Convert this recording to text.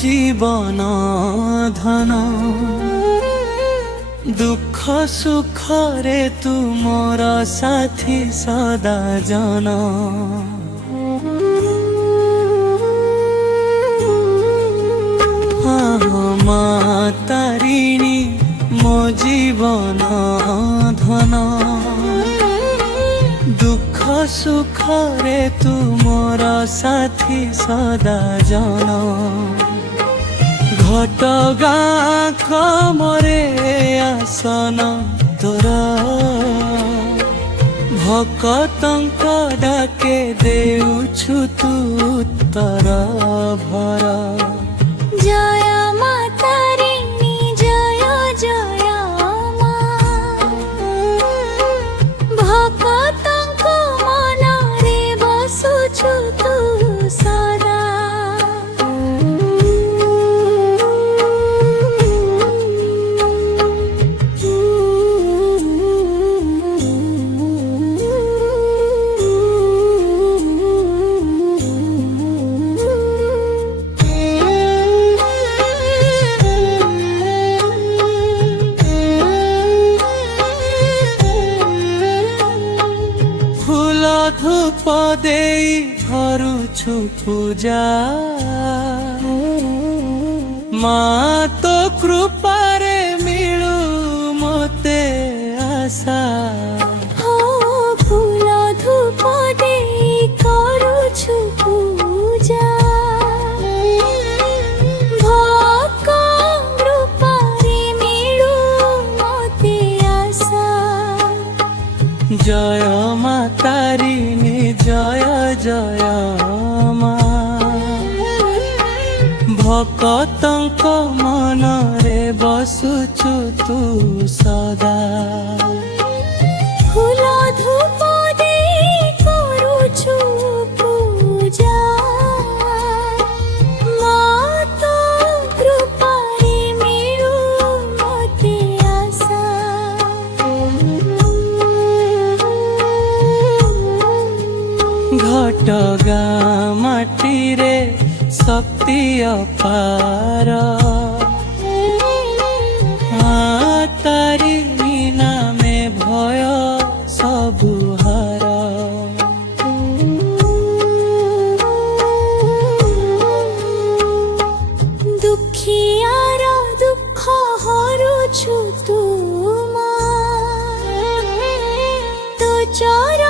जीवन धन दुख सुख रे तू मोर साथी सदा जन माँ तारिणी मो जीवन धन दुख सुख रे तू मोर साथी सदा जन घटगाँ कमरे आसन तोर भक्तंक डाके देउछु तू उत्तर भर जय माँ तारिणी जय जय माँ भक्तंक मनरे बसुछु तू सदा धूप देई करुछु पूजा माँ तो कृपारे मिलू मोते आशा हो फूल धूप देई करुछु पूजा भक्क कृपारे मिलू मोते आशा जय माँ तारिणी जय जय माँ भक्तंक मनरे बसुछु तू सदा फूल धूप देई करुछु पूजा माँ तो कृपारे मिलू मोते आशा घटगाँ माटी रे शक्ति अपार माँ तारिणी नामे भय सबु हार दुखियार दुख हरुछु तू माँ तो चरण